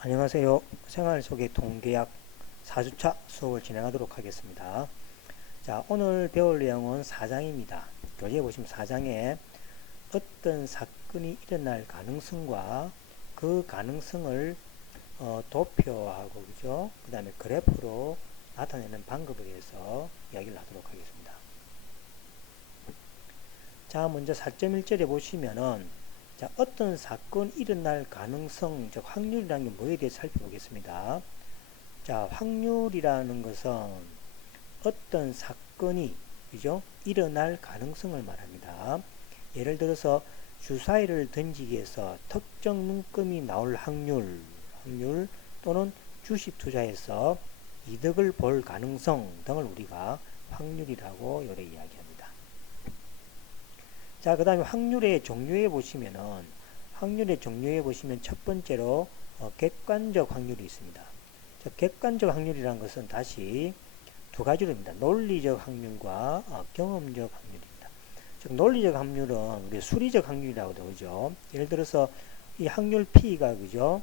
안녕하세요. 생활 속의 통계학 4주차 수업을 진행하도록 하겠습니다. 자, 오늘 배울 내용은 4장입니다. 교재에 보시면 4장에 어떤 사건이 일어날 가능성과 그 가능성을 도표하고 그죠? 그 다음에 그래프로 나타내는 방법에 대해서 이야기를 하도록 하겠습니다. 자, 먼저 4.1절에 보시면은 자, 어떤 사건이 일어날 가능성, 즉 확률이라는 게 뭐에 대해 살펴보겠습니다. 자, 확률이라는 것은 어떤 사건이 그죠? 일어날 가능성을 말합니다. 예를 들어서 주사위를 던지기 위해서 특정 문금이 나올 확률 또는 주식 투자에서 이득을 볼 가능성 등을 우리가 확률이라고 요래 이야기합니다. 자, 그 다음에 확률의 종류에 보시면은 첫 번째로 객관적 확률이 있습니다. 객관적 확률이라는 것은 다시 두 가지로입니다. 논리적 확률과 경험적 확률입니다. 즉 논리적 확률은 우리 수리적 확률이라고 그러죠. 예를 들어서 이 확률 P가 그죠?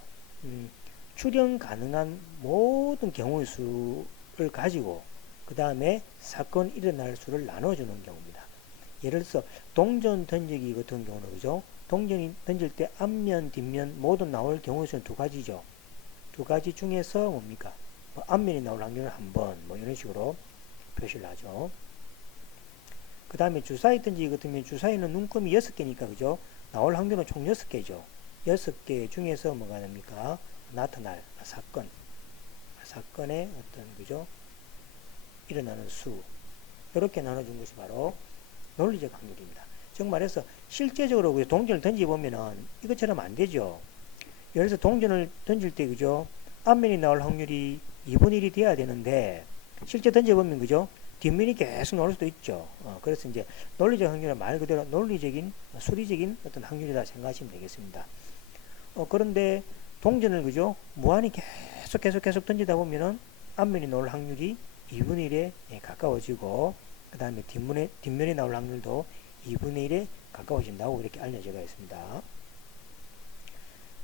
출현 가능한 모든 경우의 수를 가지고 그 다음에 사건 일어날 수를 나눠주는 경우입니다. 예를 들어서 동전 던지기 같은 경우는 그죠? 동전이 던질 때 앞면, 뒷면 모두 나올 경우의 수는 두 가지죠. 두 가지 중에서 뭡니까? 앞면이 나올 확률은 한 번, 이런 식으로 표시를 하죠. 그 다음에 주사위 던지기 같으면 주사위는 눈금이 6개니까 그죠? 나올 확률은 총 6개죠. 6개 중에서 뭐가 됩니까? 나타날 사건의 어떤 그죠? 일어나는 수. 이렇게 나눠준 것이 바로 논리적 확률입니다. 즉 말해서 실제적으로 동전을 던져보면은 이것처럼 안 되죠. 예를 들어서 동전을 던질 때 그죠? 앞면이 나올 확률이 2분의 1이 돼야 되는데 실제 던져보면 그죠? 뒷면이 계속 나올 수도 있죠. 그래서 이제 논리적 확률은 말 그대로 논리적인 수리적인 어떤 확률이다 생각하시면 되겠습니다. 그런데 동전을 그죠? 무한히 계속 던지다 보면은 앞면이 나올 확률이 2분의 1에 가까워지고 그 다음에 뒷면에 나올 확률도 2분의 1에 가까워진다고 이렇게 알려져 있습니다.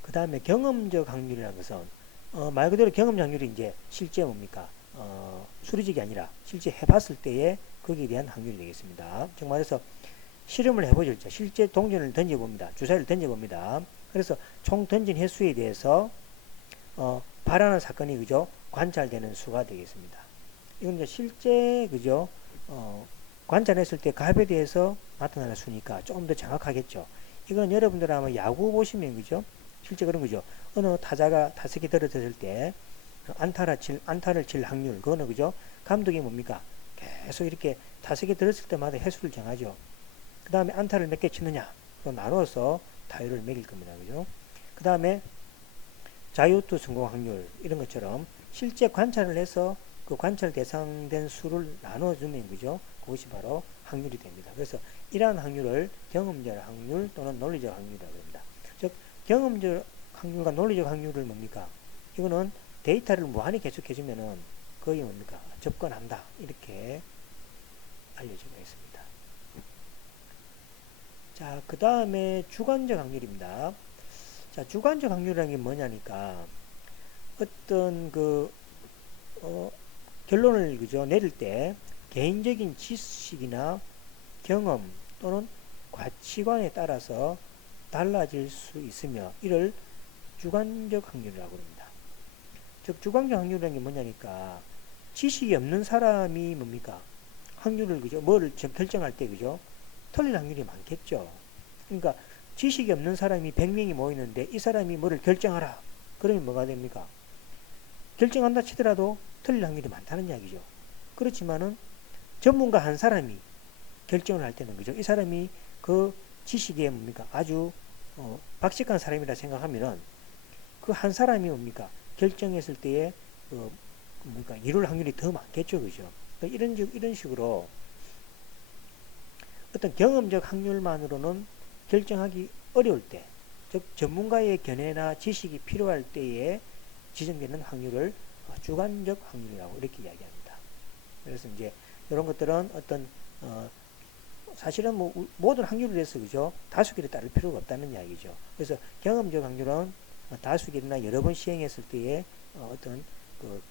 그 다음에 경험적 확률이라는 것은 말 그대로 경험적 확률이 이제 실제 뭡니까? 수리적이 아니라 실제 해봤을 때에 거기에 대한 확률이 되겠습니다. 즉 말해서 실험을 해보죠. 실제 동전을 던져봅니다. 주사위를 던져봅니다. 그래서 총 던진 횟수에 대해서 발하는 사건이 그죠? 관찰되는 수가 되겠습니다. 이건 이제 실제 그죠? 관찰했을 때 값에 대해서 나타나는 수니까 조금 더 정확하겠죠. 이건 여러분들 아마 야구 보시면 그죠? 실제 그런 거죠. 어느 타자가 타석에 들어섰을 때 안타를 칠 확률 그거는 그죠? 감독이 뭡니까? 계속 이렇게 타석에 들었을 때마다 횟수를 정하죠. 그 다음에 안타를 몇 개 치느냐 나눠서 타율을 매길 겁니다. 그죠? 그 다음에 자유투 성공 확률 이런 것처럼 실제 관찰을 해서 그 관찰 대상된 수를 나눠주면 그죠? 그것이 바로 확률이 됩니다. 그래서 이러한 확률을 경험적 확률 또는 논리적 확률이라고 합니다. 즉 경험적 확률과 논리적 확률을 뭡니까? 이거는 데이터를 무한히 계속해주면은 거의 뭡니까? 접근한다 이렇게 알려지고 있습니다. 자, 그 다음에 주관적 확률입니다. 자, 주관적 확률이라는 게 뭐냐니까 어떤 결론을 그죠 내릴 때 개인적인 지식이나 경험 또는 가치관에 따라서 달라질 수 있으며 이를 주관적 확률이라고 합니다. 즉 주관적 확률이라는 게 뭐냐니까 지식이 없는 사람이 뭡니까? 확률을 그죠 뭐를 결정할 때 그죠 틀릴 확률이 많겠죠. 그러니까 지식이 없는 사람이 100명이 모이는데 이 사람이 뭐를 결정하라. 그러면 뭐가 됩니까? 결정한다 치더라도 틀릴 확률이 많다는 이야기죠. 그렇지만은 전문가 한 사람이 결정을 할 때는 그죠? 이 사람이 그 지식에 뭡니까? 아주 박식한 사람이라 생각하면은 그 한 사람이 뭡니까? 결정했을 때에 뭡니까? 이룰 확률이 더 많겠죠, 그죠? 이런 식으로 어떤 경험적 확률만으로는 결정하기 어려울 때, 즉 전문가의 견해나 지식이 필요할 때에 지정되는 확률을 주관적 확률이라고 이렇게 이야기합니다. 그래서 이제 이런 것들은 어떤 사실은 모든 확률에 대해서 그죠 다수결에 따를 필요가 없다는 이야기죠. 그래서 경험적 확률은 다수결이나 여러 번 시행했을 때의 어떤 그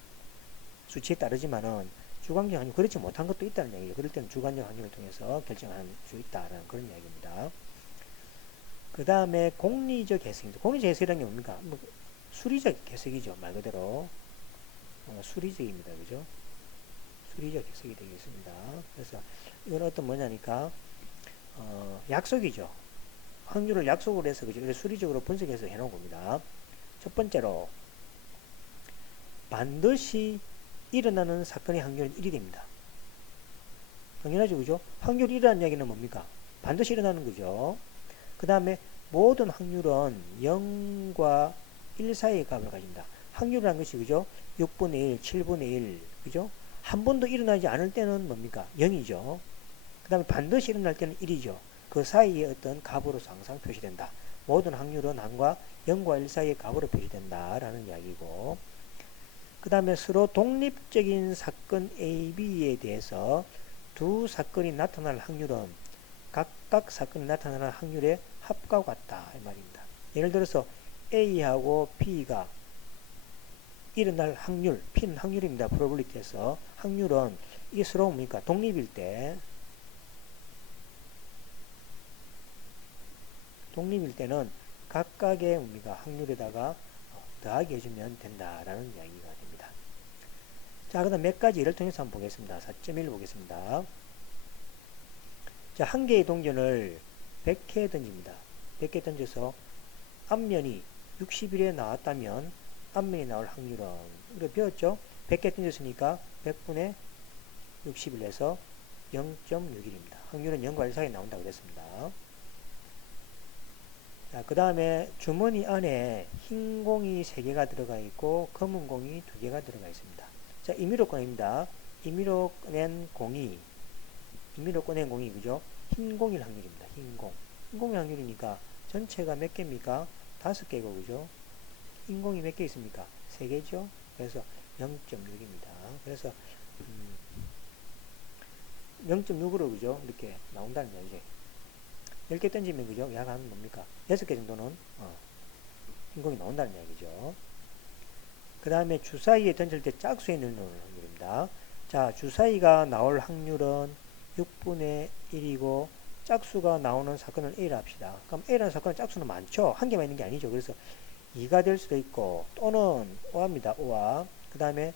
수치에 따르지만은 주관적 확률 그렇지 못한 것도 있다는 얘기죠. 그럴 때는 주관적 확률을 통해서 결정할 수 있다라는 그런 이야기입니다. 그 다음에 공리적 해석입니다. 공리적 해석이라는 게 뭡니까? 뭐 수리적 해석이죠. 말 그대로 수리적입니다. 그죠? 수리적 해석이 되겠습니다. 그래서 이건 어떤 뭐냐니까 약속이죠. 확률을 약속으로 해서 그죠? 그래서 수리적으로 분석해서 해놓은 겁니다. 첫 번째로 반드시 일어나는 사건의 확률은 1이 됩니다. 당연하죠. 그죠? 확률이 일어나는 이야기는 뭡니까? 반드시 일어나는 거죠. 그 다음에 모든 확률은 0과 1 사이의 값을 가진다. 확률이라는 것이 그죠? 6분의 1, 7분의 1, 그죠? 한 번도 일어나지 않을 때는 뭡니까? 0이죠. 그 다음에 반드시 일어날 때는 1이죠. 그 사이의 어떤 값으로서 항상 표시된다. 모든 확률은 0과 1 사이의 값으로 표시된다라는 이야기고, 그 다음에 서로 독립적인 사건 A, B에 대해서 두 사건이 나타날 확률은 각각 사건이 나타나는 확률의 합과 같다 이 말입니다. 예를 들어서 A하고 B가 일어날 확률, P는 확률입니다. probability에서 확률은 이게 서로 뭡니까? 독립일 때는 각각의 뭡니까? 확률에다가 더하게 해주면 된다라는 이야기가 됩니다. 자, 그 다음 몇 가지 예를 통해서 한번 보겠습니다. 4.1 보겠습니다. 자, 한 개의 동전을 100개 던집니다. 100개 던져서 앞면이 60일에 나왔다면 앞면이 나올 확률은, 우리가 배웠죠? 100개 던졌으니까 100분의 60일에서 0.6일입니다. 확률은 0과 1 사이에 나온다고 그랬습니다. 자, 그 다음에 주머니 안에 흰 공이 3개가 들어가 있고 검은 공이 2개가 들어가 있습니다. 자, 임의로 꺼냅니다. 임의로 꺼낸 공이 그죠? 흰 공일 확률입니다. 흰 공일 확률이니까 전체가 몇 개입니까? 5개고 그죠? 흰 공이 몇 개 있습니까? 3개죠? 그래서 0.6입니다. 그래서 0.6으로 그죠? 이렇게 나온다는 얘기죠. 10개 던지면 그죠? 약 한 뭡니까? 6개 정도는 흰 공이 나온다는 얘기죠. 그 다음에 주사위에 던질 때 짝수에 넣는 확률입니다. 자, 주사위가 나올 확률은 6분의 1이고 짝수가 나오는 사건은 A라 합시다. 그럼 A라는 사건은 짝수는 많죠? 한 개만 있는 게 아니죠. 그래서 2가 될 수도 있고 또는 5화입니다. 5화. 그 다음에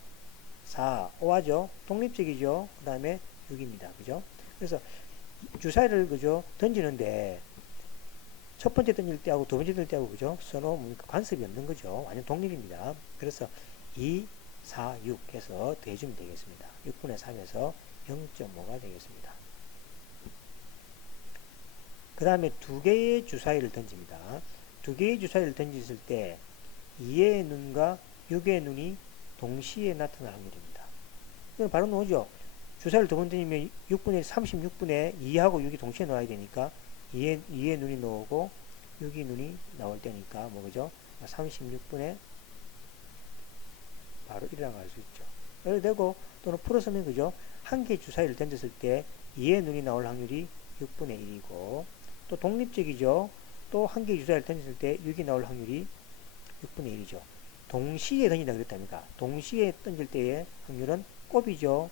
4, 5화죠. 독립적이죠. 그 다음에 6입니다. 그죠? 그래서 주사위를 그죠? 던지는데 첫 번째 던질 때하고 두 번째 던질 때하고 그죠? 서로 관습이 없는 거죠. 완전 독립입니다. 그래서 2, 4, 6 해서 더해주면 되겠습니다. 6분의 3에서 0.5가 되겠습니다. 그 다음에 2개의 주사위를 던집니다. 2개의 주사위를 던졌을 때 2의 눈과 6의 눈이 동시에 나타날 확률입니다. 이건 바로 나오죠. 주사위를 두 번 던지면 36분의 2하고 6이 동시에 나와야 되니까 2의 눈이 나오고 6의 눈이 나올 때니까 뭐 그죠? 36분의 바로 1이라고 할 수 있죠. 예를 들고 또는 풀어서면 그죠? 한 개의 주사위를 던졌을 때 2의 눈이 나올 확률이 6분의 1이고 또 독립적이죠. 또 한 개의 주사위를 던졌을 때 6이 나올 확률이 6분의 1이죠. 동시에 던진다 그랬답니까? 동시에 던질 때의 확률은 곱이죠.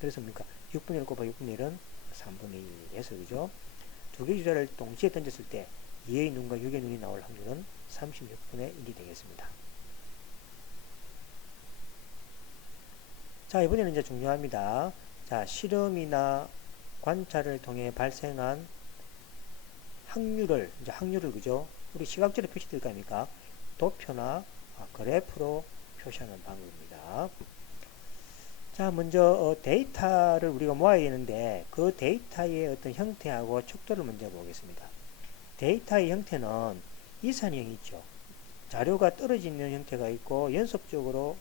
그래서 뭡니까? 6분의 1 곱하기 6분의 1은 3분의 1 해서 그죠? 두 개의 주사위를 동시에 던졌을 때 2의 눈과 6의 눈이 나올 확률은 36분의 1이 되겠습니다. 자, 이번에는 이제 중요합니다. 자, 실험이나 관찰을 통해 발생한 확률을 그죠? 우리 시각적으로 표시될 거 아닙니까? 도표나 그래프로 표시하는 방법입니다. 자, 먼저 데이터를 우리가 모아야 되는데 그 데이터의 어떤 형태하고 척도를 먼저 보겠습니다. 데이터의 형태는 이산형이 있죠. 자료가 떨어져 있는 형태가 있고 연속적으로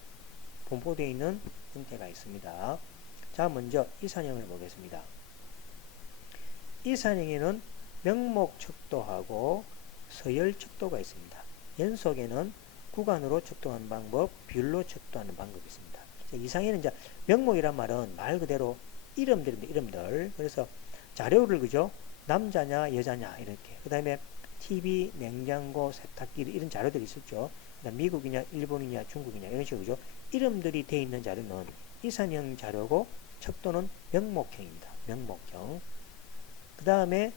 분포되어 있는 형태가 있습니다. 자, 먼저 이산형을 보겠습니다. 이산형에는 명목 척도하고 서열 척도가 있습니다. 연속에는 구간으로 척도하는 방법, 비율로 척도하는 방법이 있습니다. 이상에는 이제 명목이란 말은 말 그대로 이름들입니다. 이름들. 그래서 자료를 그죠? 남자냐 여자냐 이렇게. 그 다음에 TV, 냉장고, 세탁기 이런 자료들이 있었죠. 미국이냐, 일본이냐, 중국이냐 이런 식으로 그죠? 이름들이 되어 있는 자료는 이산형 자료고 척도는 명목형입니다. 명목형. 그 다음에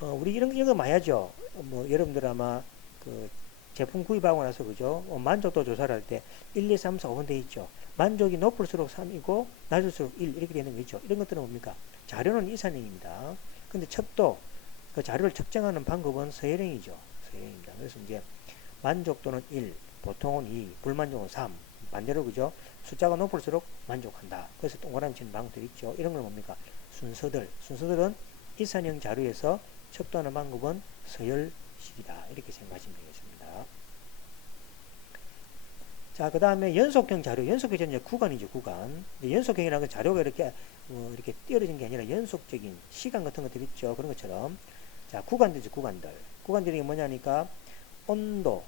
우리 이런 거 많이 하죠. 뭐 여러분들 아마 그 제품 구입하고 나서 그죠? 만족도 조사를 할 때 1, 2, 3, 4, 5번 되어 있죠. 만족이 높을수록 3이고 낮을수록 1 이렇게 되는 거 있죠. 이런 것들은 뭡니까? 자료는 이산형입니다. 근데 척도 그 자료를 측정하는 방법은 서열형이죠. 서열형입니다. 그래서 이제 만족도는 1, 보통은 2, 불만족은 3. 반대로 그죠? 숫자가 높을수록 만족한다. 그래서 동그라미 치는 방법들 있죠. 이런 건 뭡니까? 순서들. 순서들은 이산형 자료에서 척도하는 방법은 서열식이다. 이렇게 생각하시면 되겠습니다. 자, 그 다음에 연속형 자료. 연속형 자료 구간이죠, 구간. 연속형이라는 건 자료가 이렇게 띄어진 게 아니라 연속적인 시간 같은 것들 있죠. 그런 것처럼. 자, 구간들이죠, 구간들. 구간들이 뭐냐니까, 온도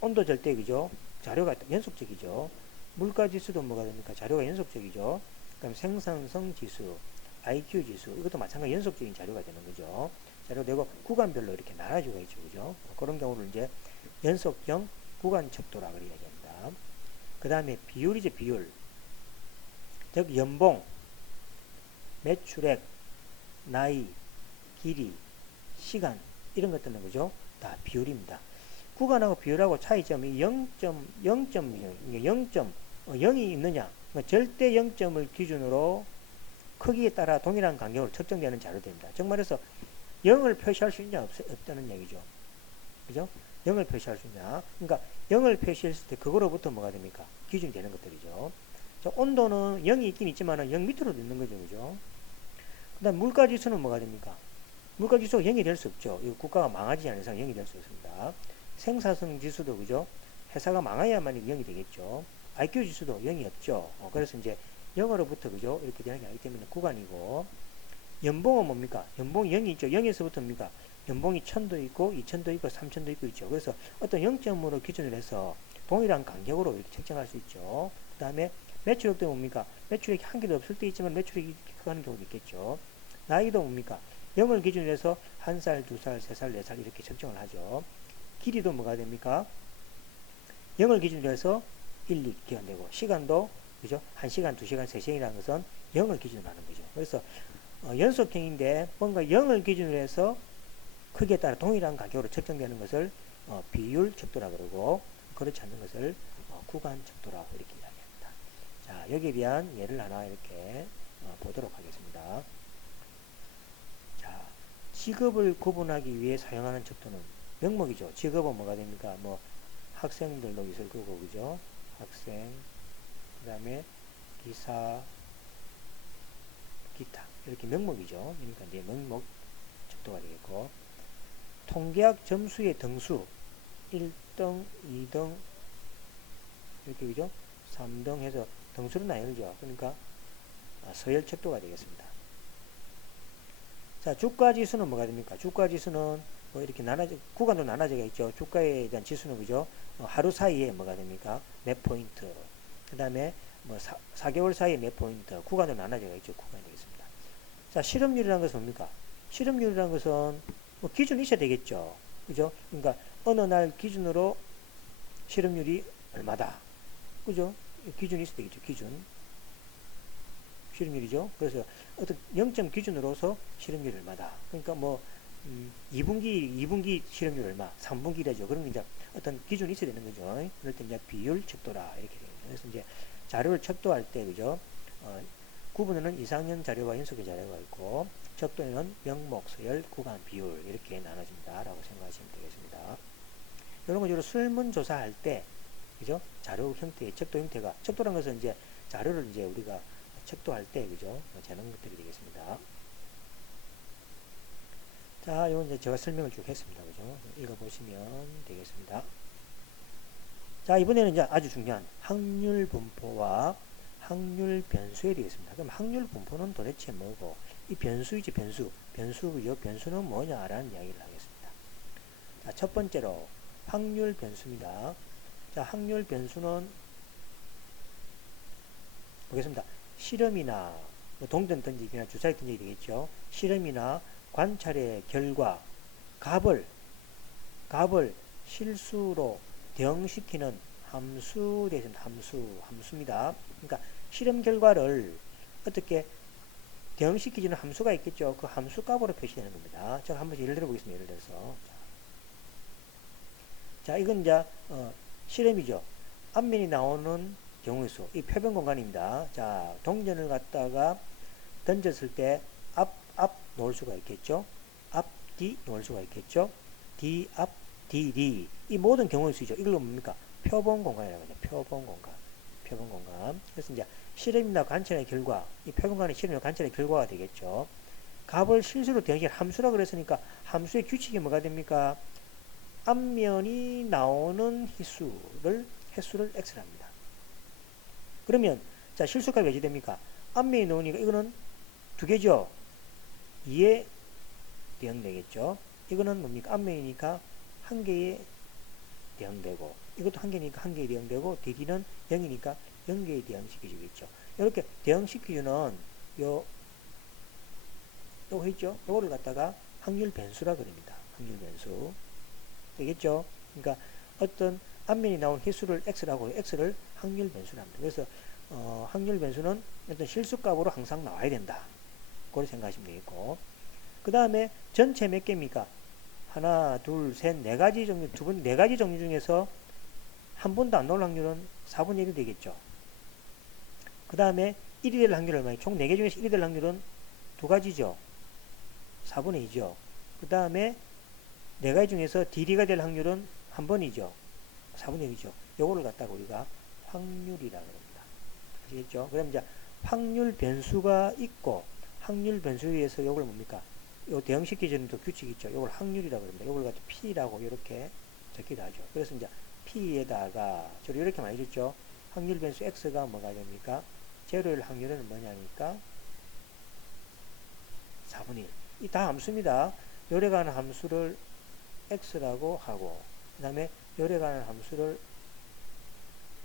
절대이죠. 자료가 연속적이죠. 물가 지수도 뭐가 됩니까? 자료가 연속적이죠. 그럼 생산성 지수, IQ 지수, 이것도 마찬가지 연속적인 자료가 되는 거죠. 자료가 되고 구간별로 이렇게 나눠지고 있죠. 그죠? 그런 경우를 이제 연속형 구간 척도라고 이야기합니다. 그 다음에 비율이죠, 비율. 즉, 연봉, 매출액, 나이, 길이, 시간, 이런 것들은 그죠? 다 비율입니다. 구간하고 비율하고 차이점이 0이 있느냐? 절대 0점을 기준으로 크기에 따라 동일한 간격으로 측정되는 자료들입니다. 즉 말해서 0을 표시할 수 있냐 없다는 얘기죠. 그죠? 0을 표시할 수 있냐? 그러니까 0을 표시했을 때 그거로부터 뭐가 됩니까? 기준이 되는 것들이죠. 자, 온도는 0이 있긴 있지만 0 밑으로 있는 거죠. 그죠? 그 다음 물가지수는 뭐가 됩니까? 물가지수가 0이 될 수 없죠. 국가가 망하지 않은 이상 0이 될 수 없습니다. 생산성 지수도 그죠? 회사가 망해야만 0이 되겠죠. IQ 지수도 0이 없죠. 그래서 이제 0으로부터 그죠? 이렇게 되는 게 아니기 때문에 구간이고, 연봉은 뭡니까? 연봉이 0이 있죠. 0에서부터입니까? 연봉이 1000도 있고 2000도 있고 3000도 있고 있죠. 그래서 어떤 0점으로 기준을 해서 동일한 간격으로 이렇게 책정할 수 있죠. 그 다음에 매출액도 뭡니까? 매출액이 한 개도 없을 때 있지만 매출액이 이렇게 가는 경우도 있겠죠. 나이도 뭡니까? 0을 기준으로 해서 1살, 2살, 3살, 4살 이렇게 측정을 하죠. 길이도 뭐가 됩니까? 0을 기준으로 해서 1, 2기간 되고, 시간도 그죠? 1시간, 2시간, 3시간이라는 것은 0을 기준으로 하는 거죠. 그래서 연속형인데 뭔가 0을 기준으로 해서 크기에 따라 동일한 가격으로 측정되는 것을 비율 척도라 그러고, 그렇지 않는 것을 구간 척도라고 이렇게 이야기합니다. 자, 여기에 대한 예를 하나 이렇게 보도록 하겠습니다. 자, 직업을 구분하기 위해 사용하는 척도는 명목이죠. 직업은 뭐가 됩니까? 뭐 학생들도 있을 거고, 그죠? 학생, 그 다음에 기사, 기타 이렇게 명목이죠. 그러니까 이제 명목 척도가 되겠고, 통계학 점수의 등수 1등, 2등 이렇게 그죠? 3등 해서 등수로 나열죠. 그러니까 서열 척도가 되겠습니다. 자, 주가 지수는 뭐가 됩니까? 주가 지수는 뭐 이렇게 구간으로 나눠져 있죠. 주가에 대한 지수는 그죠? 하루 사이에 뭐가 됩니까? 몇 포인트. 그 다음에 뭐 4개월 사이에 몇 포인트. 구간으로 나눠져 있죠. 구간이 되겠습니다. 자, 실업률이라는 것은 뭡니까? 실업률이라는 것은 뭐 기준이 있어야 되겠죠. 그죠? 그러니까 어느 날 기준으로 실업률이 얼마다. 그죠? 기준이 있어야 되겠죠. 기준. 실업률이죠. 그래서 어떤 0점 기준으로서 실업률이 얼마다. 그러니까 뭐 2분기 실업률 얼마, 3분기라죠. 그런 게 이제 어떤 기준이 있어야 되는 거죠. 그럴 때 이제 비율 척도라 이렇게 되죠. 그래서 이제 자료를 척도할 때 그죠? 구분에는 이상형 자료와 연속형 자료가 있고, 척도에는 명목, 서열, 구간, 비율 이렇게 나눠진다라고 생각하시면 되겠습니다. 이런 거 주로 설문조사할 때, 그죠? 자료 형태, 척도 형태가 척도라는 것은 이제 자료를 이제 우리가 척도할 때, 그죠? 재는 것들이 되겠습니다. 자, 이건 이제 제가 설명을 쭉 했습니다. 그죠? 읽어보시면 되겠습니다. 자, 이번에는 이제 아주 중요한 확률 분포와 확률 변수에 되겠습니다. 그럼 확률 분포는 도대체 뭐고, 이 변수이지, 변수. 변수죠. 변수는 뭐냐라는 이야기를 하겠습니다. 자, 첫 번째로 확률 변수입니다. 자, 확률 변수는 보겠습니다. 실험이나 뭐 동전 던지기나 주사위 던지기 되겠죠. 실험이나 관찰의 결과, 값을 실수로 대응시키는 함수 대신 함수입니다. 그러니까 실험 결과를 어떻게 대응시키지는 함수가 있겠죠. 그 함수 값으로 표시되는 겁니다. 제가 한번 예를 들어 보겠습니다. 예를 들어서. 자, 이건 이제, 실험이죠. 앞면이 나오는 경우의 수. 이 표본 공간입니다. 자, 동전을 갖다가 던졌을 때 앞 놓을 수가 있겠죠. 앞, 뒤 놓을 수가 있겠죠. 뒤, 앞, D. 이 모든 경우의 수죠. 이걸로 뭡니까? 표본 공간이라고 하죠. 표본 공간. 그래서 이제 실험이나 관찰의 결과, 이 표본 공간의 실험이나 관찰의 결과가 되겠죠. 값을 실수로 대응시 함수라 그랬으니까 함수의 규칙이 뭐가 됩니까? 앞면이 나오는 횟수를 x랍니다. 그러면 자 실수값이 몇이 됩니까? 앞면이 나오니까 이거는 두 개죠. 2에 대응되겠죠. 이거는 뭡니까? 앞면이니까 한 개에 대응되고 이것도 한 개니까 한 개에 대응되고 DD는 0이니까 0개에 대응시켜주겠죠. 이렇게 대응시켜주는 요 있죠? 요거를 갖다가 확률 변수라 그럽니다. 확률 변수. 되겠죠? 그러니까 어떤 앞면이 나온 횟수를 x라고 해요. x를 확률 변수랍니다. 그래서 확률 변수는 어떤 실수값으로 항상 나와야 된다. 그렇게 생각하시면 되겠고 그 다음에 전체 몇 개입니까? 하나, 둘, 셋, 네 가지 종류, 네 가지 종류 중에서 한 번도 안 나올 확률은 4분의 1이 되겠죠. 그 다음에 1이 될 확률은 얼마예요? 총 4개 중에서 1이 될 확률은 두 가지죠. 4분의 2죠. 그 다음에 4가지 중에서 DD가 될 확률은 한 번이죠. 4분의 1이죠. 요거를 갖다가 우리가 확률이라 그럽니다. 아시겠죠? 그럼 이제 확률 변수가 있고 확률 변수에 의해서 요걸 뭡니까? 요 대응시키는 또 규칙이 있죠. 요걸 확률이라고 그럽니다. 요걸 갖다 P라고 이렇게 적기도 하죠. 그래서 이제 P에다가 저를 이렇게 많이 줬죠. 확률 변수 X가 뭐가 됩니까? 제로일 확률은 뭐냐니까 4분의 1. 이 다 함수입니다. 요래 가는 함수를 x라고 하고 그 다음에 열에 관한 함수를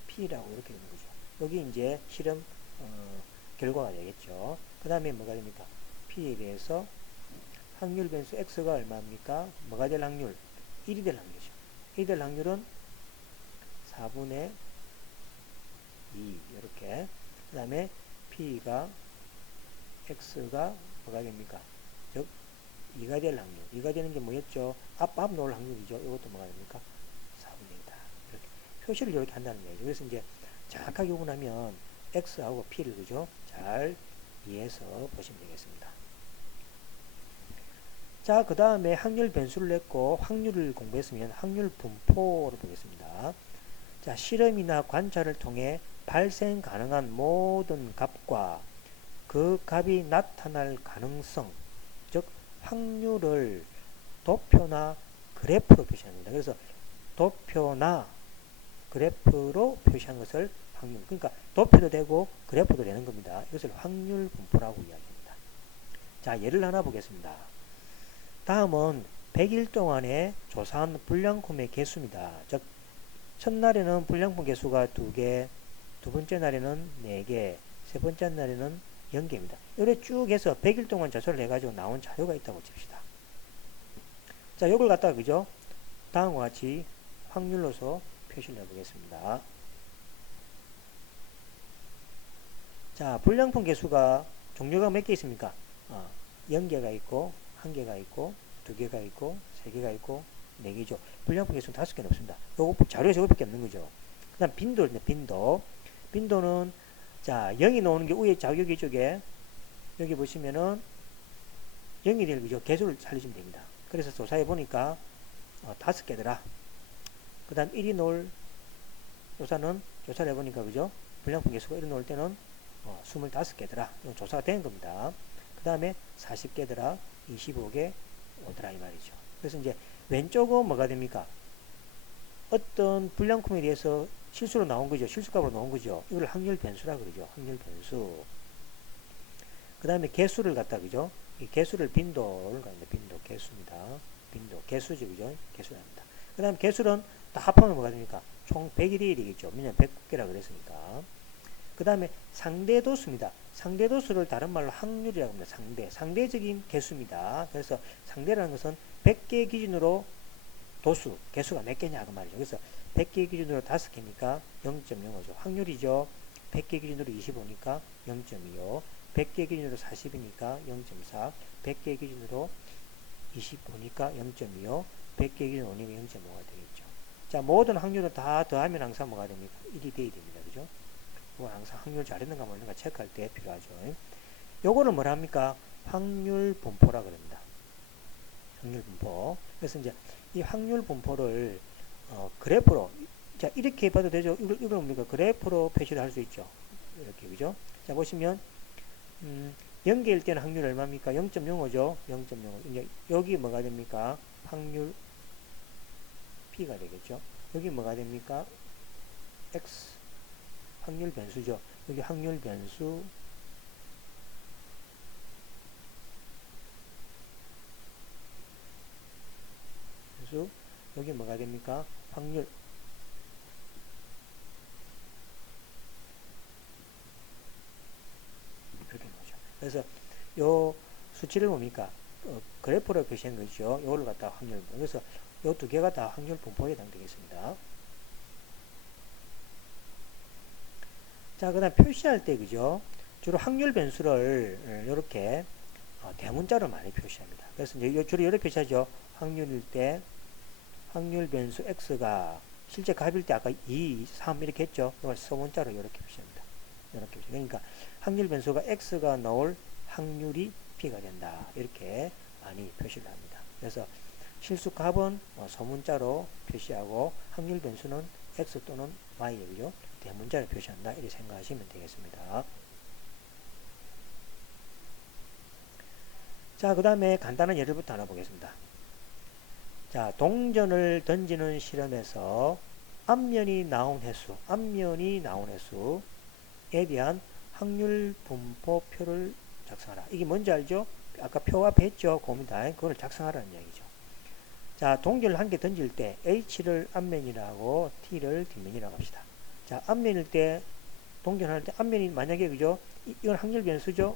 p라고 이렇게 되는 거죠. 여기 이제 실험 결과가 되겠죠. 그 다음에 뭐가 됩니까? p에 대해서 확률 변수 x가 얼마입니까? 뭐가 될 확률? 1이 될 확률이죠. 1이 될 확률은 4분의 2 이렇게 그 다음에 p가 x가 뭐가 됩니까? 즉 2가 될 확률. 2가 되는 게 뭐였죠? 앞 놓을 확률이죠. 이것도 뭐가 됩니까? 4분의 2다. 이렇게. 표시를 이렇게 한다는 거예요. 그래서 이제 정확하게 오고 나면 X하고 P를 그죠? 잘 이해해서 보시면 되겠습니다. 자, 그 다음에 확률 변수를 냈고 확률을 공부했으면 확률 분포를 보겠습니다. 자, 실험이나 관찰을 통해 발생 가능한 모든 값과 그 값이 나타날 가능성, 즉 확률을 도표나 그래프로 표시합니다. 그래서 도표나 그래프로 표시한 것을 확률, 그러니까 도표도 되고 그래프도 되는 겁니다. 이것을 확률 분포라고 이야기합니다. 자, 예를 하나 보겠습니다. 다음은 100일 동안에 조사한 불량품의 개수입니다. 즉 첫날에는 불량품 개수가 2개, 두 번째 날에는 4개, 세 번째 날에는 0개입니다. 이렇게 쭉 해서 100일 동안 조사를 해가지고 나온 자료가 있다고 칩시다. 자, 요걸 갖다가 그죠? 다음과 같이 확률로서 표시를 해보겠습니다. 자, 불량품 개수가 종류가 몇 개 있습니까? 0개가 있고, 1개가 있고, 2개가 있고, 3개가 있고, 4개죠. 불량품 개수는 5개는 없습니다. 요거 자료에서 이거밖에 없는 거죠. 그 다음 빈도인데, 빈도. 빈도는, 자, 0이 나오는 게 위에 자격이 쪽에, 여기 보시면은 0이 될 그죠? 개수를 살리시면 됩니다. 그래서 조사해 보니까 5개더라. 그 다음 1이 놓을 조사를 해보니까 그죠? 불량품 개수가 1이 놓을 때는 25개더라. 조사가 된 겁니다. 그 다음에 40개더라. 25개 오더라 이 말이죠. 그래서 이제 왼쪽은 뭐가 됩니까? 어떤 불량품에 대해서 실수로 나온 거죠. 실수값으로 나온 거죠. 이걸 확률 변수라 그러죠. 확률 변수. 그 다음에 개수를 갖다 그죠? 이 개수를 빈도를 갖는다. 빈도 개수입니다. 빈도 개수죠. 그죠? 개수랍니다. 그 다음에 개수는 다 합하면 뭐가 됩니까? 총 100일이 되겠죠. 왜냐면 100개라 그랬으니까. 그 다음에 상대도수입니다. 상대도수를 다른 말로 확률이라고 합니다. 상대적인 개수입니다. 그래서 상대라는 것은 100개 기준으로 도수, 개수가 몇 개냐 그 말이죠. 그래서 100개 기준으로 5개니까 0.05죠. 확률이죠. 100개 기준으로 25니까 0.25, 100개 기준으로 40이니까 0.4, 100개 기준으로 25니까 0.25, 100개 기준으로 5니까 0.5가 되겠죠. 자, 모든 확률을 다 더하면 항상 뭐가 됩니까? 1이 돼야 됩니다. 그죠? 이건 항상 확률 잘했는가 모르는가 체크할 때 필요하죠. 요거는 뭐라 합니까? 확률 분포라 그럽니다. 확률 분포. 그래서 이제 이 확률 분포를 그래프로, 자, 이렇게 봐도 되죠? 이걸 뭡니까? 그래프로 표시를 할 수 있죠. 이렇게, 그죠? 자, 보시면, 0개일 때는 확률 얼마입니까? 0.05죠? 0.05. 이제 여기 뭐가 됩니까? 확률 P가 되겠죠? 여기 뭐가 됩니까? X. 확률 변수죠. 여기 확률 변수 여기 뭐가 됩니까? 확률 이렇게 나오죠. 그래서 요 수치를 뭡니까? 그래프로 표시한 거죠. 요걸 갖다가 확률. 그래서 요 두 개가 다 확률 분포에 해당되겠습니다. 자, 그 다음 표시할 때, 그죠? 주로 확률 변수를 이렇게 대문자로 많이 표시합니다. 그래서 이제 주로 이렇게 표시하죠. 확률일 때 확률 변수 x가 실제 값일 때 아까 2, 3 이렇게 했죠. 이걸 소문자로 이렇게 표시합니다. 이렇게 표시. 그러니까 확률 변수가 x가 나올 확률이 p가 된다. 이렇게 많이 표시를 합니다. 그래서 실수 값은 소문자로 표시하고 확률 변수는 x 또는 y이죠. 대문자로 표시한다. 이렇게 생각하시면 되겠습니다. 자, 그 다음에 간단한 예를부터 하나 보겠습니다. 자, 동전을 던지는 실험에서 앞면이 나온 횟수에 대한 확률 분포표를 작성하라. 이게 뭔지 알죠? 아까 표 앞에 했죠? 그겁니다. 그걸 작성하라는 이야기죠. 자, 동전을 한 개 던질 때 H를 앞면이라고 T를 뒷면이라고 합시다. 자, 앞면일 때 동전 할 때 앞면이 만약에 그죠? 이건 확률 변수죠?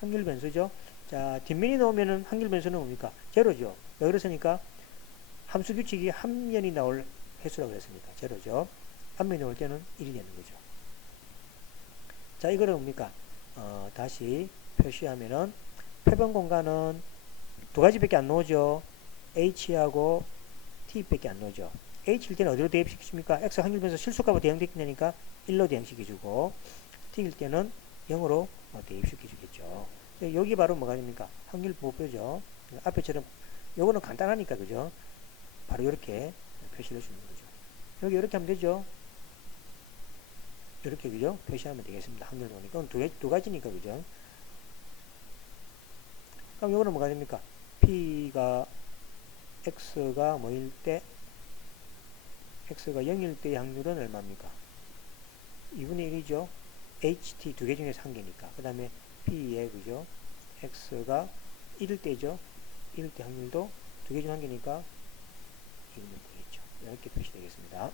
확률 변수죠. 자, 뒷면이 나오면은 확률 변수는 뭡니까? 제로죠. 왜 그렇습니까? 함수 규칙이 앞면이 나올 횟수라고 했습니다. 제로죠. 앞면이 나올 때는 1이 되는 거죠. 자, 이거는 뭡니까? 다시 표시하면은 표본 공간은 두 가지밖에 안 나오죠. H하고 T밖에 안 나오죠. H일 때는 어디로 대입시키십니까? X 확률 변수 실수값으로 대응되니까 1로 대응시켜주고 T일 때는 0으로 대입시켜주겠죠. 여기 바로 뭐가 됩니까? 확률 분포죠. 앞에처럼 요거는 간단하니까 그죠? 바로 이렇게 표시를 해주는 거죠. 여기 이렇게 하면 되죠. 이렇게 그죠? 표시하면 되겠습니다. 확률 보니까 두 가지니까 그죠? 그럼 요거는 뭐가 됩니까? P가 X가 뭐일 때 X가 0일 때의 확률은 얼마입니까? 2분의 1이죠. HT 두 개 중에서 한 개니까. 그 다음에 P의 그죠? X가 1일 때죠. 1일 때 확률도 두 개 중 한 개니까 2분의 되겠죠. 이렇게 표시되겠습니다.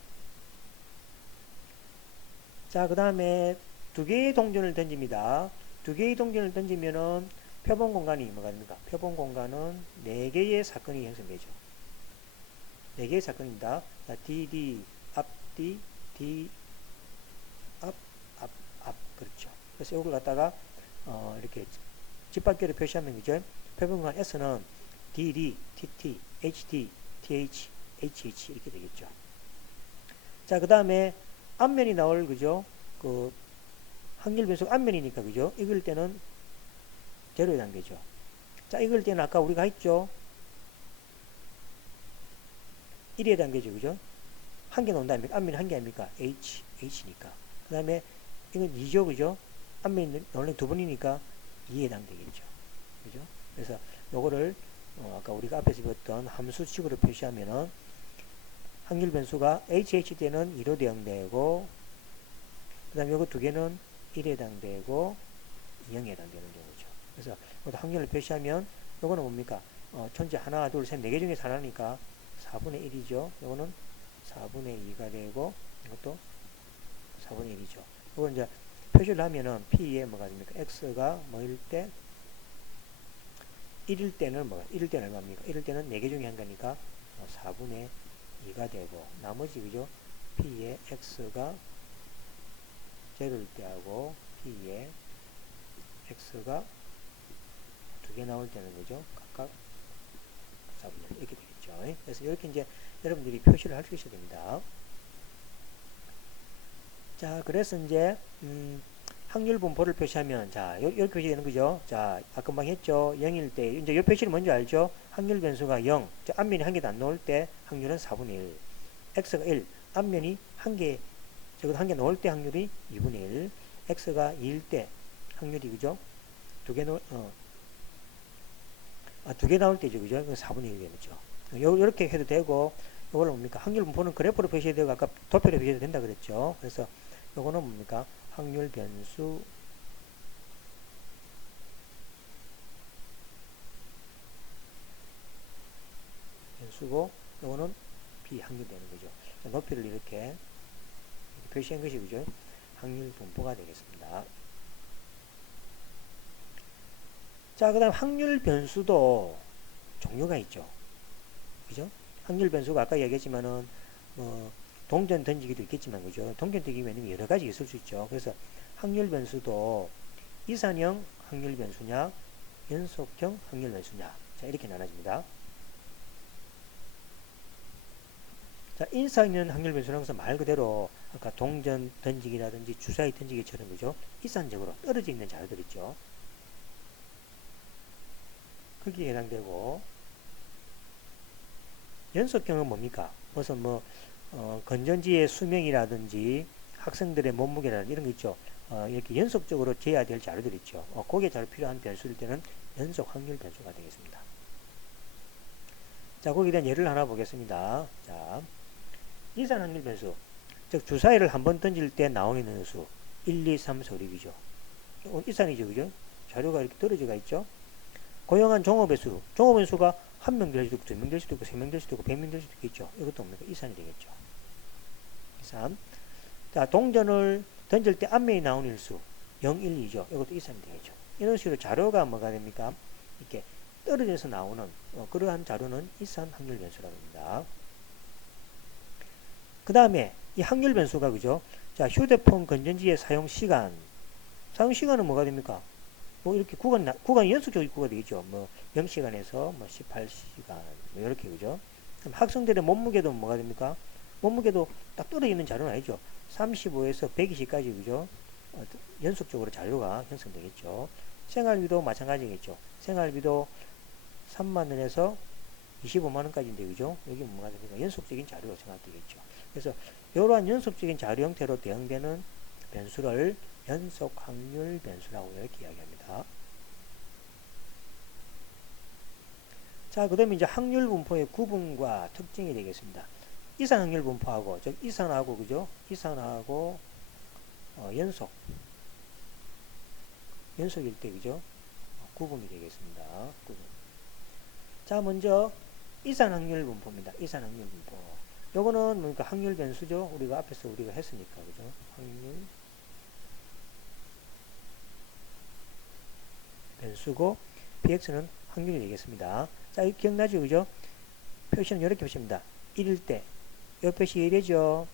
자, 그 다음에 두 개의 동전을 던집니다. 두 개의 동전을 던지면은 표본 공간이 뭐가 됩니까? 표본 공간은 4개의 사건이 형성되죠. 4개의 사건입니다. 자, DD, 앞뒤, D, 앞, 그렇죠. 그래서 이걸 갖다가, 이렇게 집합계로 표시하면, 그죠? 표본 공간 S는 DD, TT, HD, TH, HH 이렇게 되겠죠. 자, 그 다음에 앞면이 나올, 그죠? 그, 확률 변수 앞면이니까, 그죠? 이걸 때는 제로에 해당되죠. 자, 이걸 때는 아까 우리가 했죠? 1에 해당되죠, 그죠? 한 개 놓는다, 앞면이 한 개 아닙니까? H니까. 그 다음에 이건 2죠, 그죠? 앞면이 원래 두 번이니까 2에 해당되겠죠. 그죠? 그래서 요거를, 아까 우리가 앞에서 배웠던 함수식으로 표시하면은 확률 변수가 HH 때는 2로 대응되고, 그 다음에 요거 두 개는 1에 해당되고, 0에 해당되는 경우죠. 그래서 확률을 표시하면 요거는 뭡니까? 전체 하나, 둘, 셋, 4개 중에서 하나니까 4분의 1이죠. 요거는 4분의 2가 되고, 이것도 4분의 1이죠. 이걸 이제 표시를 하면은 P에 뭐가 됩니까? X가 뭐일 때? 1일 때는 뭐, 1일 때는 얼마입니까? 1일 때는 4개 중에 한 거니까 4분의 2가 되고, 나머지, 그죠? P에 X가 0일 때 하고, P에 X가 2개 나올 때는, 그죠? 각각 4분의 1 이렇게 되겠죠. 그래서 이렇게 이제 여러분들이 표시를 할 수 있어야 됩니다. 자, 그래서 이제, 확률 분포를 표시하면, 자, 이렇게 표시되는 거죠. 자, 아까 금방 했죠. 0일 때, 이제 이 표시를 뭔지 알죠? 확률 변수가 0, 앞면이 한 개도 안 나올 때 확률은 4분의 1. x가 1, 앞면이 한 개, 적어도 한 개 나올 때 확률이 2분의 1. x가 2일 때 확률이, 그죠? 두 개 나올 때죠, 그죠? 4분의 1 되겠죠. 요렇게 해도 되고, 요거는 뭡니까? 확률 분포는 그래프로 표시해도 되고, 아까 도표로 표시해도 된다 그랬죠. 그래서 요거는 뭡니까? 확률 변수고, 요거는 비확률 되는 거죠. 높이를 이렇게 표시한 것이, 그죠? 확률 분포가 되겠습니다. 자, 그 다음 확률 변수도 종류가 있죠. 그죠? 확률 변수가 아까 얘기했지만은, 동전 던지기도 있겠지만, 그죠? 동전 던지기에는 여러 가지 있을 수 있죠. 그래서 확률 변수도 이산형 확률 변수냐, 연속형 확률 변수냐. 자, 이렇게 나눠집니다. 자, 인사있는 확률 변수는 항상 말 그대로 아까 동전 던지기라든지 주사위 던지기처럼, 그죠? 일산적으로 떨어져 있는 자료들 있죠. 거기에 해당되고, 연속형은 뭡니까? 무슨 건전지의 수명이라든지 학생들의 몸무게라든지 이런 거 있죠. 이렇게 연속적으로 재야 될 자료들 있죠. 거기에 자료 필요한 변수일 때는 연속 확률 변수가 되겠습니다. 자, 거기에 대한 예를 하나 보겠습니다. 자, 이산 확률 변수. 즉, 주사위를 한번 던질 때 나오는 수. 1, 2, 3, 4, 5이죠. 이산이죠, 그죠? 자료가 이렇게 떨어져가 있죠. 고용한 종업의 수. 종업의 수가 한 명 될 수도 있고, 두 명 될 수도 있고, 세 명 될 수도 있고, 100명 될 수도 있겠죠. 이것도 뭡니까? 이산이 되겠죠. 이산. 자, 동전을 던질 때 앞면이 나오는 일수. 0, 1, 2죠. 이것도 이산이 되겠죠. 이런 식으로 자료가 뭐가 됩니까? 이렇게 떨어져서 나오는, 그러한 자료는 이산 확률 변수라고 합니다. 그 다음에 이 확률 변수가, 그죠? 자, 휴대폰 건전지의 사용 시간. 사용 시간은 뭐가 됩니까? 이렇게 구간이 연속적으로 구가 되겠죠. 0시간에서 18시간. 이렇게, 그죠? 그럼 학생들의 몸무게도 뭐가 됩니까? 몸무게도 딱 떨어져 있는 자료는 아니죠. 35에서 120까지, 그죠? 연속적으로 자료가 형성되겠죠. 생활비도 마찬가지겠죠. 생활비도 3만원에서 25만원까지인데, 그죠? 여기 뭐가 됩니까? 연속적인 자료로 생각되겠죠. 그래서 이러한 연속적인 자료 형태로 대응되는 변수를 연속 확률 변수라고 이렇게 이야기합니다. 자, 그 다음에 이제 확률 분포의 구분과 특징이 되겠습니다. 이산 확률 분포하고, 즉, 이산하고, 그죠? 이산하고, 연속일 때, 그죠? 구분이 되겠습니다. 구분. 자, 먼저, 이산 확률 분포입니다. 이산 확률 분포. 요거는 뭡니까? 확률 변수죠? 우리가 앞에서 우리가 했으니까, 그죠? 확률 변수고, px는 확률이 되겠습니다. 자, 이거 기억나죠? 그죠? 표시는 이렇게 표시입니다. 1일 때. 이 표시 1이죠.